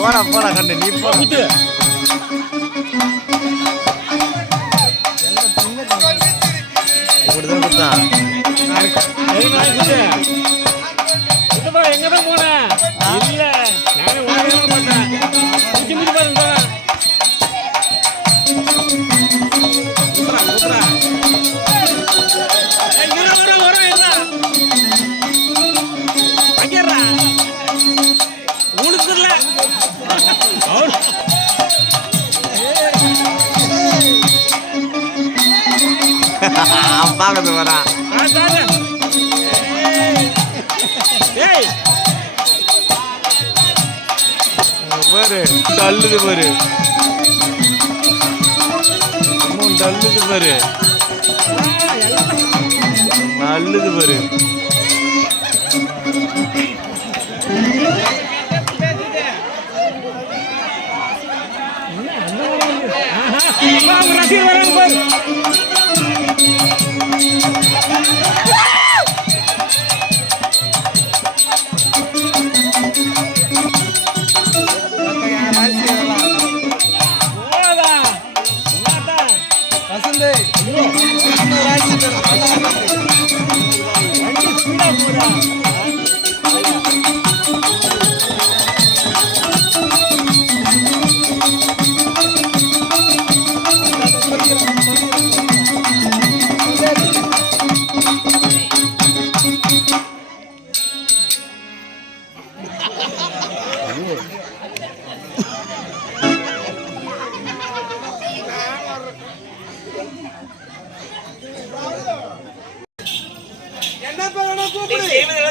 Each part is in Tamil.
போடா போடா கண்டு நீ போட்டு இப்படிதான் கொடுத்தான். எங்கதான் போன இல்ல நானே பண்ணேன் பாருங்க பாக்கத்து வரான் பாரு தள்ளுது பாரு தள்ளுது பாரு நல்லது பாரு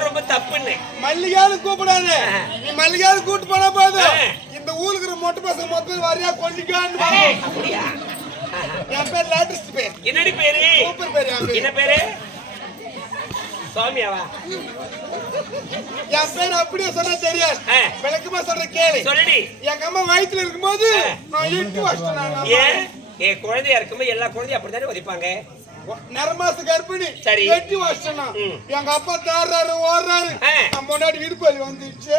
ரொம்ப தப்புன்னு மல்லிகால கூப்பிடாது. நீ மல்லிகால கூட்டு போனா போதும். இந்த ஊருக்கு மொட்டை பசங்க மொத்தம் வரியா கொல்லிக்கான்னு. அப்படியா? என் பேர் லேட்டஸ்ட் பேர். என்னடி பேரு? சூப்பர் பேர். என்ன பேரு? சுவாமியாவா? என் பேர் அப்படியே சொன்னா தெரியாது. விளக்கமா சொல்ற கேளு. சொல்லுடி. எங்க அம்மா வயித்துல இருக்கும்போது நான் 8 வருஷம் நான். ஏன் குழந்தையா இருக்கும்போது எல்லா குழந்தையும் அப்படித்தானே வதிப்பாங்க. நரமாச கர்ப்பிணி 8 வருஷம். எங்க அப்பா தாடுறாரு ஓடுறாரு. முன்னாடி இடுப்பலி வந்துச்சு.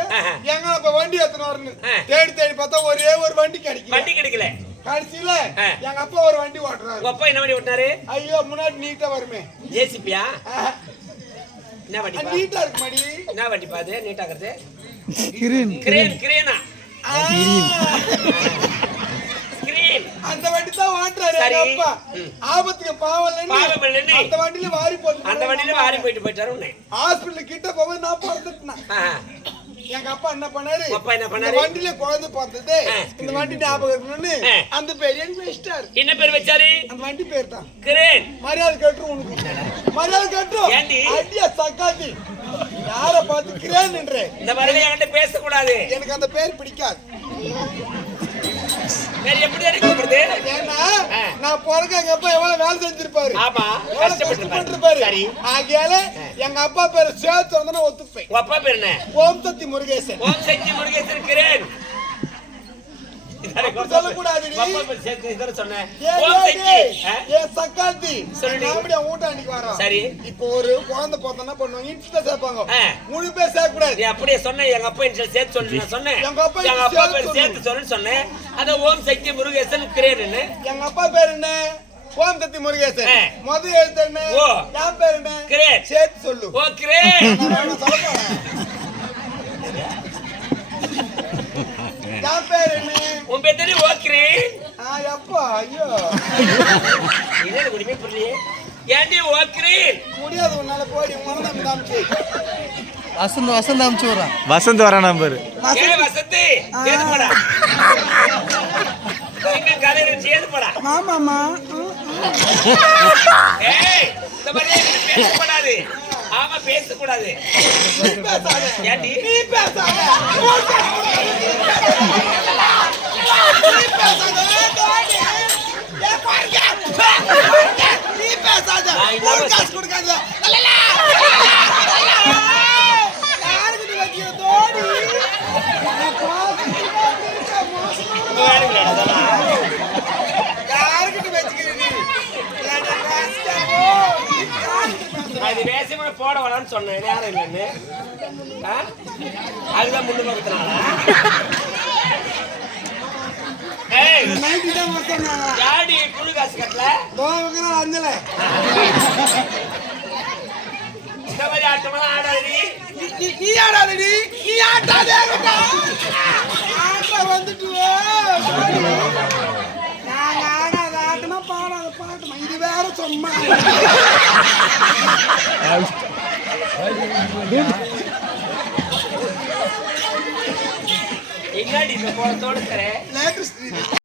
எங்க அப்ப வண்டி எத்தனை வரணும் தேடி தேடி பார்த்தா ஒரே ஒரு வண்டி கிடைக்கல. கடைசியில எங்க அப்பா ஒரு வண்டி ஓட்டுறாரு. அப்பா என்ன வண்டி ஓட்டுறாரு? ஐயோ முன்னாடி நீட்டா வருமே ஜேசிபியா? என்ன வண்டி? நீட்டா இருக்கு மாடி. என்ன வண்டி பாது நீட்டா இருக்குது? கிரேனா அந்த வண்டி தான் ஓட்டுறாரு அப்பா. ஆபத்துக்கு பாவம் இல்லன்னு அந்த வண்டியில வாரி போயிட்டாரு. ஹாஸ்பிடல் கிட்ட போகும்போது நான் பிறந்துட்டேன். எங்க அப்பா என்ன பண்ணாரு? வண்டியில குழந்தை பார்த்தது இந்த வண்டி ஞாபகம் இருக்கணும்னு அந்த பேர் எனக்கு வச்சிட்டாரு. என்ன பேர் வச்சாரு? அந்த வண்டி பேர் தான் கிரேன். மரியாதை கட்டுரும் உனக்கு. மரியாதை கட்டுரும். அடியா சக்காத்தி யார பார்த்து கிரேன் என்ற இந்த மாதிரி என்கிட்ட பேசக்கூடாது. எனக்கு அந்த பேர் பிடிக்காது. எப்படி அடிக்கப்படுது? ஏன்னா நான் பிறகு எங்க அப்பா எவ்வளவு வேலை செஞ்சிருப்பாரு. ஆமா கஷ்டப்பட்டிருப்பாரு. ஆகையால எங்க அப்பா பேரு சேர்த்து வந்தா ஒத்துப்பேன். அப்பா பேர் என்ன? ஓம் சக்தி முருகேசன். ஓம் சக்தி முருகேசன் கிரேன். சொல்லக்கூடாது. இப்போ ஒரு குழந்தை பார்த்தா பண்ணுவாங்க இன்ஸ்டா சேர்ப்பாங்க. 3 பேர் சேர்க்க கூடாது. அப்படியே சொன்ன எங்க அப்பா இன்ஸ்டா சேர்த்து சொல்லி சொன்னேன். எங்க அப்பா பேர் சேர்த்து சொல்லு சொன்னேன். அத ஓம் சக்தி முருகேசன் கிரேன். எங்க அப்பா பேர் என்ன? ஓம் சக்தி முருகேசன். முதல் எழுத்து என்ன? என் பேர் என்ன? கிரேன். சேர்த்து சொல்லு. ஓ கிரேன். என் பேர் என்ன? உன் பேர் தானே ஓ கிரேன். அப்பா ஐயோ இதே குடிமே புரியலையே. ஏண்டி ஓ கிரேன்? முடியாது உன்னால போடி மனதம் தாம்ச்சி. வசந்த் அம்ச்சு வரான். வசந்த் வரான் நம்பர். வசந்தி சேது போடா. எங்க காலையில சேது போடா. ஆமாமா. ஏய் இந்த மாதிரி பேச கூடாது. ஆமா பேச கூடாது. ஏண்டி நீ பேசாத. நீ பேசாத. காசு கொடுக்காத. யாருக்கு நீ வச்சிய தோடி? போட வேணாம்னு சொன்னேன் நேரம் இல்லைன்னு அதுதான் முன்னு பக்கத்தினால யாடி குழு காசு கட்டல அஞ்சல இந்த மாதிரி ஆட்டமெல்லாம் ஆடாது நீ ஆடாதடி நீ ஆட்டாதே ஆட்ட வந்துட்டு நாங்க ஆடாத ஆட்டமா பாடாத பாட்டுமா இது வேற சும்மா என்னடி இந்த கோலத்தோட தரேன்